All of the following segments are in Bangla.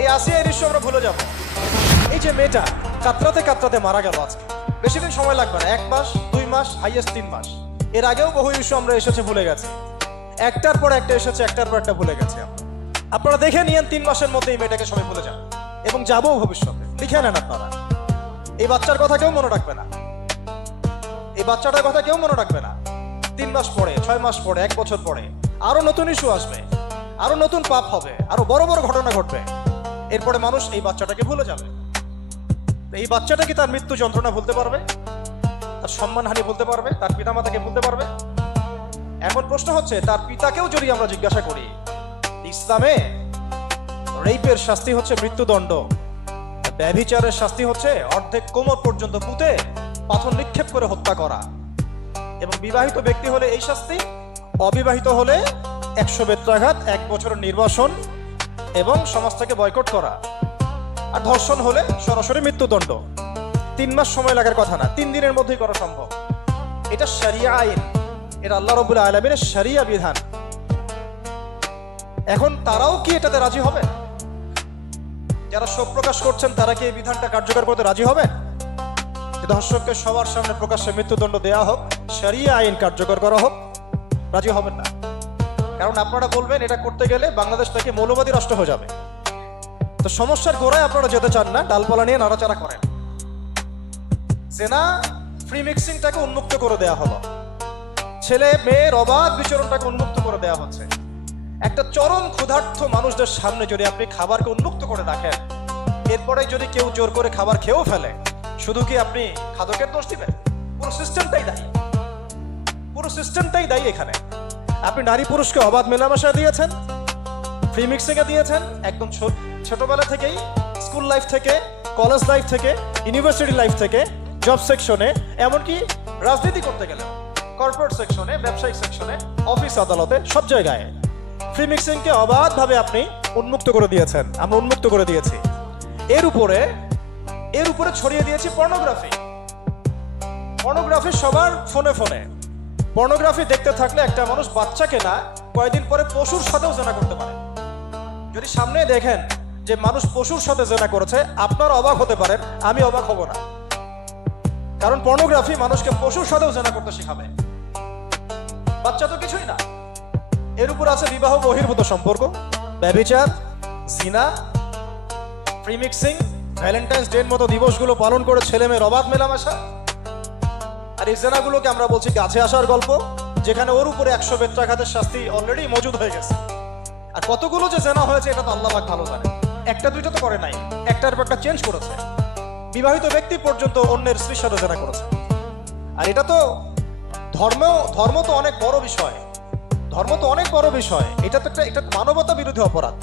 এই আসিয়া এই দৃশ্য আমরা ভুলে যাব। এই যে মেয়েটা কাতরাতে কাতরাতে মারা গেল আজকে, বেশি দিন সময় লাগবে না, 1 মাস 2 মাস হাইয়েস্ট 3 মাস। এর আগেও বহু ইস্যু আমরা এসেছে ভুলে গেছি, একটার পর একটা এসেছে, একটার পর একটা ভুলে গেছি। আপনারা দেখে নিয়েন 3 মাসের মধ্যে এই মেয়েটাকে সবাই ভুলে যান এবং যাবো ভবিষ্যতে। লিখে নেন আপনারা, এই বাচ্চার কথা কেউ মনে রাখবে না, এই বাচ্চাটার কথা কেউ মনে রাখবে না। 3 মাস পরে, 6 মাস পরে, 1 বছর পরে আরো নতুন ইস্যু আসবে, আরো নতুন পাপ হবে, আরো বড় বড় ঘটনা ঘটবে। এরপরে মানুষ এই বাচ্চাটাকে ভুলে যাবে। এই বাচ্চাটা কি তার মৃত্যু যন্ত্রণা ভুলতে পারবে? তার সম্মানহানি ভুলতে পারবে? তার পিতামাতাকে ভুলতে পারবে? এখন প্রশ্ন হচ্ছে, তার পিতাকেও যদি আমরা জিজ্ঞাসা করি, ইসলামে রেপের শাস্তি হচ্ছে মৃত্যুদণ্ড, ব্যভিচারের শাস্তি হচ্ছে অর্ধেক কোমর পর্যন্ত পুঁতে পাথর নিক্ষেপ করে হত্যা করা, এবং বিবাহিত ব্যক্তি হলে এই শাস্তি, অবিবাহিত হলে 100 বেত্রাঘাত, 1 বছরের নির্বাসন এবং সমাজ থেকে বয়কট করা, আর ধর্ষণ হলে সরাসরি মৃত্যুদণ্ড। 3 মাস সময় লাগার কথা না, 3 দিনের মধ্যেই করা সম্ভব। এটা শরিয়া আইন, এটা আল্লাহ রাব্বুল আলামিনের শরিয়া বিধান। এখন তারাও কি এটাতে রাজি হবে? যারা শোক প্রকাশ করছেন তারা কি এই বিধানটা কার্যকর করতে রাজি হবে? ধর্ষককে সবার সামনে প্রকাশ্যে মৃত্যুদণ্ড দেওয়া হোক, শরিয়া আইন কার্যকর করা হোক? রাজি হবেন না। কারণ আপনারা বলবেন এটা করতে গেলে বাংলাদেশ থেকে মৌলবাদী রাষ্ট্র হয়ে যাবে। তো সমস্যার গোড়ায় আপনারা যেতে চান না, ডালপালা নিয়ে নাড়াচাড়া করেন। জেনা ফ্রি মিক্সিংটাকে উন্মুক্ত করে দেওয়া হলো, ছেলে মেয়ের অবাধ বিচরণটাকে উন্মুক্ত করে দেওয়া হচ্ছে। একটা চরম ক্ষুধার্ত মানুষদের সামনে যদি আপনি খাবারকে উন্মুক্ত করে রাখেন, এরপরে যদি কেউ জোর করে খাবার খেয়েও ফেলে, শুধু কি আপনি খাদকের দোষ দিবেন? পুরো সিস্টেমটাই দায়ী, পুরো সিস্টেমটাই দায়ী এখানে। আপনি নারী পুরুষকে অবাধ মেলামেশা দিয়েছেন, ফ্রি মিক্সিং এ দিয়েছেন, একদম ছোটবেলা থেকেই, স্কুল লাইফ থেকে, কলেজ লাইফ থেকে, ইউনিভার্সিটি লাইফ থেকে, জব সেকশনে, এমনকি রাজনীতি করতে গেলে কর্পোরেট সেকশনে, ব্যবসায়িক সেকশনে, অফিস আদালতে, সব জায়গায় ফ্রি মিক্সিংকে অবাধভাবে আপনি উন্মুক্ত করে দিয়েছেন, আমরা উন্মুক্ত করে দিয়েছি। এর উপরে ছড়িয়ে দিয়েছি পর্নোগ্রাফি। পর্নোগ্রাফি সবার ফোনে ফোনে। পর্নোগ্রাফি দেখতে থাকলে একটা মানুষ বাচ্চাকে না, কয়েকদিন পরে পশুর সাথেও জেনা করতে পারে। যদি সামনে দেখেন যে মানুষ পশুর সাথে জেনা করেছে, আপনারা অবাক হতে পারেন, আমি অবাক হব না। কারণ পর্নোগ্রাফি মানুষকে পশুর সাথেও জেনা করতে শেখাবে। বাচ্চা তো কিছুই না। এর উপর আছে বিবাহ বহির্ভূত সম্পর্ক, ব্যভিচার, জিনা, ফ্রি মিক্সিং, ভ্যালেন্টাইন্স ডে এর মতো দিবসগুলো পালন করে ছেলে মেয়ের অবাধ মেলামেশা। আর এই জেনাগুলোকে আমরা বলছি গাছে আসার গল্প, যেখানে ওর উপরে 100 বেত্রাঘাতের শাস্তি অলরেডি মজুদ হয়ে গেছে। আর কতগুলো যে জেনা হয়েছে এটা তো আল্লাহ পাক ভালো জানে। একটা দুইটা তো করে নাই, একটার পর একটা চেঞ্জ করেছে। বিবাহিত ব্যক্তি পর্যন্ত অন্যের স্ত্রীর সাথে জেনা করেছে। আর এটা তো ধর্ম তো অনেক বড় বিষয়, ধর্ম তো অনেক বড় বিষয়। এটা তো একটা মানবতা বিরোধী অপরাধ,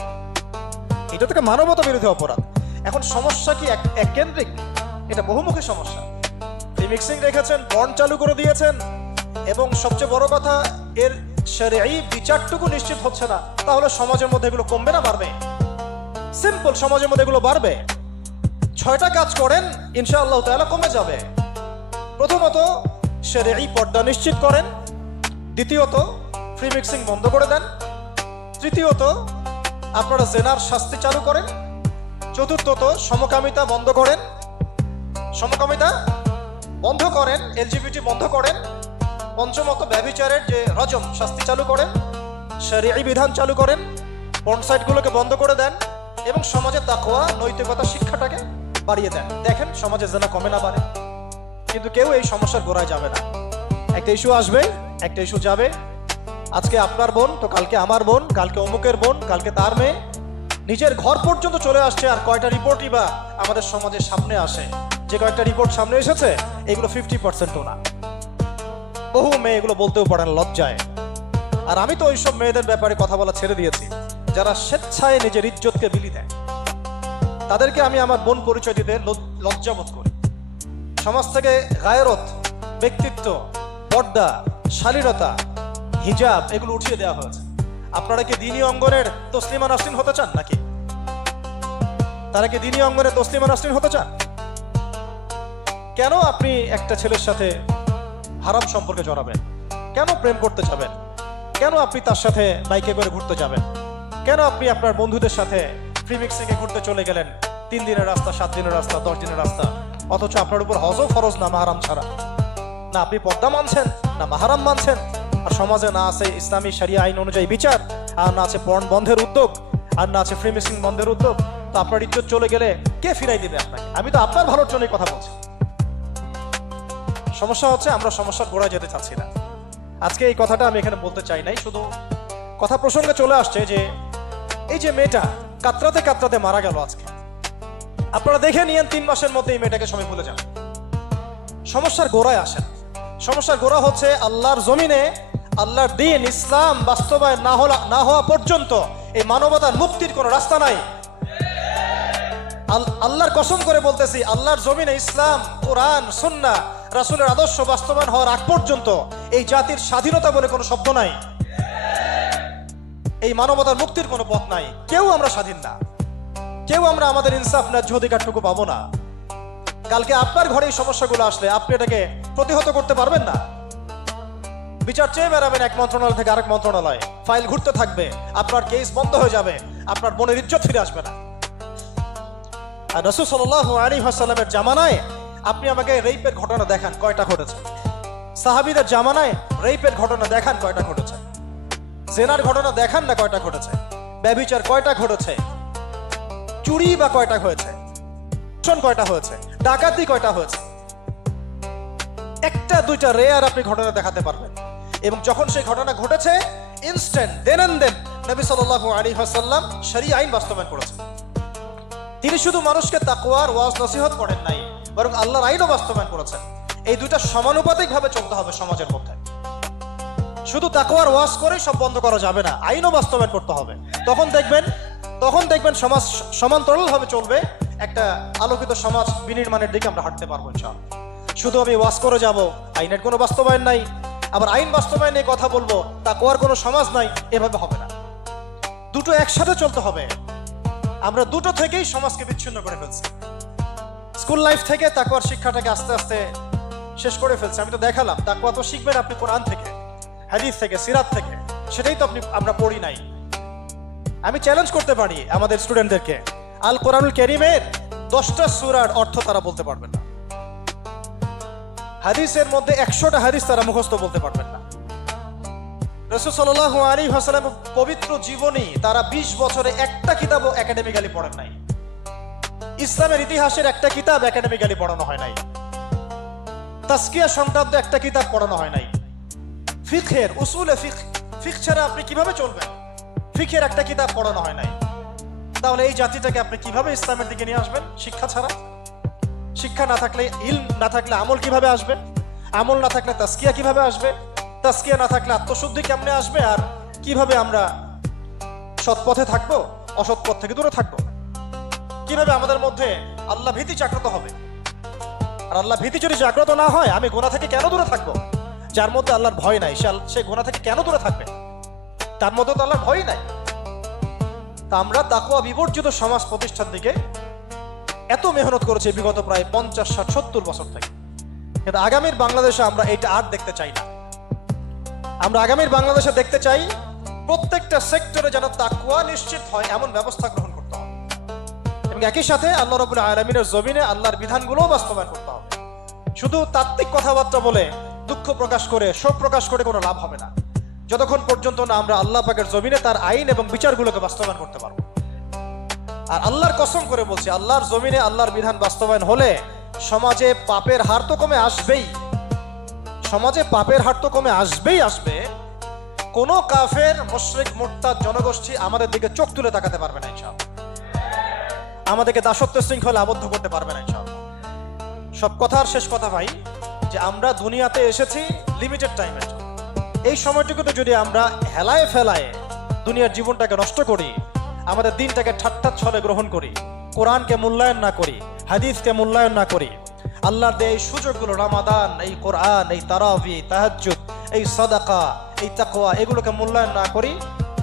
এটা তো একটা মানবতা বিরোধী অপরাধ। এখন সমস্যা কি এক কেন্দ্রিক? এটা বহুমুখী সমস্যা। ফ্রি মিক্সিং রেখেছেন, পর্ন চালু করে দিয়েছেন, এবং সবচেয়ে বড় কথা, এর শরঈ বিচারটুকু নিশ্চিত হচ্ছে না। তাহলে সমাজের মধ্যে এগুলো কমবে না বাড়বে? সিম্পল, সমাজের মধ্যে এগুলো বাড়বে। 6টা কাজ করেন, ইনশাআল্লাহ তাআলা কমে যাবে। প্রথমত শরঈ পর্দা নিশ্চিত করেন, দ্বিতীয়ত ফ্রি মিক্সিং বন্ধ করে দেন, তৃতীয়ত আপনারা জেনার শাস্তি চালু করেন, চতুর্থত সমকামিতা বন্ধ করেন, এলজিবিটি বন্ধ করেন, পঞ্চমত ব্যভিচারের যে রজম শাস্তি চালু করেন, শরঈ বিধান চালু করেন, পর্ন সাইটগুলোকে বন্ধ করে দেন, এবং সমাজে তাকওয়া নৈতিকতা শিক্ষাটাকে বাড়িয়ে দেন। দেখেন সমাজে জেনা কমে না বাড়ে। কিন্তু কেউ এই সমস্যার গোড়ায় যাবে না। একটা ইস্যু আসবে, একটা ইস্যু যাবে। আজকে আপনার বোন তো কালকে আমার বোন, কালকে অমুকের বোন, কালকে তার মেয়ে, নিজের ঘর পর্যন্ত চলে আসছে। আর কয়টা রিপোর্টই বা আমাদের সমাজের সামনে আসে? যে কয়েকটা রিপোর্ট সামনে এসেছে, এগুলো 50%ও না। বহু মেয়ে এগুলো বলতেও পারে না, লজ্জায়। আর আমি তো ওইসব মেয়েদের ব্যাপারে কথা বলা ছেড়ে দিয়েছি, যারা স্বেচ্ছায় নিজের ইজ্জতকে বিলি দেয়। তাদেরকে আমি আমার বোন পরিচয় দিতে লজ্জাবোধ করি। সমাজ থেকে গায়রত, ব্যক্তিত্ব, পর্দা, শালীনতা, হিজাব এগুলো উঠিয়ে দেওয়া হয়েছে। আপনারা কি দ্বীনি অঙ্গনের তসলিমা নাসরিন হতে চান নাকি? তারা কি দ্বীনি অঙ্গনে তসলিমা নাসরিন হতে চান? কেন আপনি একটা ছেলের সাথে হারাম সম্পর্কে জড়াবেন? কেন প্রেম করতে যাবেন? কেন আপনি তার সাথে বাইকে করে ঘুরতে যাবেন? কেন আপনি আপনার বন্ধুদের সাথে ফ্রি ফ্রি মিক্সিং এ ঘুরতে চলে গেলেন, 3 দিনের রাস্তা, 7 দিনের রাস্তা, 10 দিনের রাস্তা, অথচ আপনার উপর হজও ফরজ না মাহারাম ছাড়া। না আপনি পর্দা মানছেন, না মাহারাম মানছেন, আর সমাজে না আছে ইসলামী শরিয়া আইন অনুযায়ী বিচার, আর না আছে পর্ন বন্ধের উদ্যোগ, আর না আছে ফ্রি মিক্সিং বন্ধের উদ্যোগ। তো আপনার ইজ্জত চলে গেলে কে ফিরাই দিবে আপনাকে? আমি তো আপনার ভালোর জন্যই কথা বলছি। সমস্যা হচ্ছে আমরা সমস্যার গোড়ায় যেতে চাচ্ছি না। আজকে এই কথাটা আমি এখানে বলতে চাই নাই, শুধু কথা প্রসঙ্গে চলে আসছে যে এই যে মেয়েটা কাতরাতে কাতরাতে মারা গেল আজকে, আপনারা দেখে নিয়েন 3 মাসের মধ্যে এই মেয়েটাকে সবাই ভুলে যান। সমস্যার গোড়ায় আসেন। সমস্যার গোড়া হচ্ছে আল্লাহর জমিনে আল্লাহর দ্বীন ইসলাম বাস্তবায়ন না হওয়া পর্যন্ত এই মানবতার মুক্তির কোনো রাস্তা নাই। আল্লাহর কসম করে বলতেছি, আল্লাহর জমিনে ইসলাম, কোরআন, সুন্নাহ, রাসূলের আদর্শ বাস্তবায়ন হওয়ার আগ পর্যন্ত এই জাতির স্বাধীনতা বলে কোনো শব্দ নাই, এই মানবতার মুক্তির কোনো পথ নাই। কেউ আমরা স্বাধীন না, কেউ আমরা আমাদের ইনসাফ ন্যায্য অধিকারটুকু পাবো না। কালকে আপনার ঘরে এই সমস্যাগুলো আসলে আপনি এটাকে প্রতিহত করতে পারবেন না। বিচার চেয়ে বেড়াবেন এক মন্ত্রণালয় থেকে আরেক মন্ত্রণালয়, ফাইল ঘুরতে থাকবে, আপনার কেস বন্ধ হয়ে যাবে, আপনার বোনের ইজ্জত ফিরে আসবে না। আর রাসূল সাল্লাল্লাহু আলাইহি ওয়াসাল্লামের জামানায় আপনি আমাকে রেপের ঘটনা দেখান কয়টা ঘটেছে? সাহাবীদের জামানায় রেপের ঘটনা দেখান কয়টা ঘটেছে? জেনার ঘটনা দেখান না কয়টা ঘটেছে? ব্যভিচার কয়টা ঘটেছে? চুরি বা কয়টা হয়েছে? কয়টা হয়েছে? ডাকাতি কয়টা হয়েছে? একটা দুইটা রেয়ার আপনি ঘটনা দেখাতে পারবেন। এবং যখন সেই ঘটনা ঘটেছে ইনস্ট্যান্ট দেন এন্ড দেন নবী সাল্লাল্লাহু আলাইহি ওয়াসাল্লাম শরীয়ত আইন বাস্তবায়ন করেছেন। তিনি শুধু মানুষকে তাকওয়ার ওয়াজ নসিহত করেন নাই, বরং আল্লাহর আইনও বাস্তবায়ন করেছেন। এই দুইটা সমানুপাতিক ভাবে চলতে হবে সমাজের মধ্যে। শুধু তাকওয়ার ওয়াজ করেই সব বন্ধ করা যাবে না, আইনও বাস্তবায়ন করতে হবে। তখন দেখবেন সমাজ সমান্তরাল ভাবে চলবে, একটা আলোকিত সমাজ বিনির্মাণের দিকে আমরা হাঁটতে পারবো ইনশাআল্লাহ। শুধু আমি ওয়াজ করে যাব, আইনের কোনো বাস্তবায়ন নাই, আবার আইন বাস্তবায়ন নিয়ে কথা বলবো, তাকওয়ার কোনো সমাজ নাই, এভাবে হবে না। দুটো একসাথে চলতে হবে। আমরা দুটো থেকেই সমাজকে বিচ্ছিন্ন করে ফেলছি। স্কুল লাইফ থেকে তাকওয়ার শিক্ষাটাকে আস্তে আস্তে শেষ করে ফেলছি। আমি তো দেখালাম তাকওয়া তো শিখবেন আপনি কোরআন থেকে, হাদিস থেকে, সিরাত থেকে, সেটাই তো আমরা পড়ি নাই। আমি চ্যালেঞ্জ করতে পারি আমাদের স্টুডেন্টদেরকে, আল কোরআনুল কারীমের 10টা সূরার অর্থ তারা বলতে পারবেন না, হাদিসের মধ্যে 100টা হাদিস তারা মুখস্থ বলতে পারবেন না। রাসূল সাল্লাল্লাহু আলাইহি ওয়াসাল্লামের পবিত্র জীবনী তারা 20 বছরে একটা কিতাবও একাডেমিক্যালি পড়েন নাই। ইসলামের ইতিহাসের একটা কিতাব একাডেমিক্যালি পড়ানো হয় নাই। তাজকিয়া সংক্রান্ত একটা কিতাব পড়ানো হয় নাই। ফিকহের উসুলে ফিকহ ছাড়া আপনি কিভাবে চলবেন? ফিকহের একটা কিতাব পড়ানো হয় নাই। তাহলে এই জাতিটাকে আপনি কিভাবে ইসলামের দিকে নিয়ে আসবেন? শিক্ষা ছাড়া। শিক্ষা না থাকলে, ইলম না থাকলে আমল কিভাবে আসবে? আমল না থাকলে তাজকিয়া কিভাবে আসবে? তাজকিয়া না থাকলে আত্মশুদ্ধি কেমনে আসবে? আর কিভাবে আমরা সৎ পথে থাকবো, অসৎ পথ থেকে দূরে থাকবো? কিভাবে আমাদের মধ্যে আল্লাহ ভীতি জাগ্রত হবে? আর আল্লাহ ভীতি যদি জাগ্রত না হয়, আমি গুনাহ থেকে কেন দূরে থাকবো? যার মধ্যে আল্লাহর ভয় নাই সে গুনাহ থেকে কেন দূরে থাকবে? তার মধ্যে তো আল্লাহর ভয় নাই। তা আমরা তাকওয়া বিবর্জিত সমাজ প্রতিষ্ঠার দিকে এত মেহনত করেছি বিগত প্রায় 50, 60, 70 বছর থেকে। কিন্তু আগামীর বাংলাদেশে আমরা এটা আর দেখতে চাই না। আমরা আগামীর বাংলাদেশে দেখতে চাই প্রত্যেকটা সেক্টরে যেন তাকওয়া নিশ্চিত হয় এমন ব্যবস্থা গ্রহণ করতে হবে, এবং একই সাথে আল্লাহ রাব্বুল আলামিনের জমিনে আল্লাহর বিধানগুলোও বাস্তবায়ন করতে হবে। শুধু তাত্ত্বিক কথাবার্তা বলে, দুঃখ প্রকাশ করে, শোক প্রকাশ করে কোনো লাভ হবে না, যতক্ষণ পর্যন্ত না আমরা আল্লাহ পাকের জমিনে তার আইন এবং বিচারগুলোকে বাস্তবায়ন করতে পারবো। আর আল্লাহর কসম করে বলছি, আল্লাহর জমিনে আল্লাহর বিধান বাস্তবায়ন হলে সমাজে পাপের হার তো কমে আসবেই। সমাজে পাপের হার তো কমে আসবে। কোনো কাফের, মুশরিক, মুরতাদ জনগোষ্ঠী আমাদের দিকে চোখ তুলে তাকাতে পারবে না ইনশাআল্লাহ। আমাদেরকে দাসত্ব শৃঙ্খলে আবদ্ধ করতে পারবে না ইনশাআল্লাহ। সব কথার শেষ কথা ভাই, যে আমরা দুনিয়াতে এসেছি লিমিটেড টাইমের জন্য। এই সময়টুকুতে যদি আমরা হেলায় ফেলায় দুনিয়ার জীবনটাকে নষ্ট করি, আমাদের দিনটাকে ঠাট্টা ছলে গ্রহণ করি, কোরআনকে মূল্যায়ন না করি, হাদিসকে মূল্যায়ন না করি, আল্লাহর দেয় এই সুযোগগুলো, রমাদান, এই কোরআন, এই তারাবি, তাহাজ্জুদ, এই সাদাকা, এই তাকওয়া, এগুলোকে মূল্যায়ন না করি,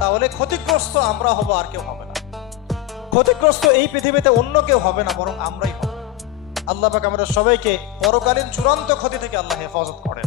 তাহলে ক্ষতিগ্রস্ত আমরা হব, আর কেউ হবে না। ক্ষতিগ্রস্ত এই পৃথিবীতে অন্য কেউ হবে না, বরং আমরাই হব। আল্লাহ পাক আমাদের সবাইকে পরকালীন চূড়ান্ত ক্ষতি থেকে আল্লাহ হেফাজত করে।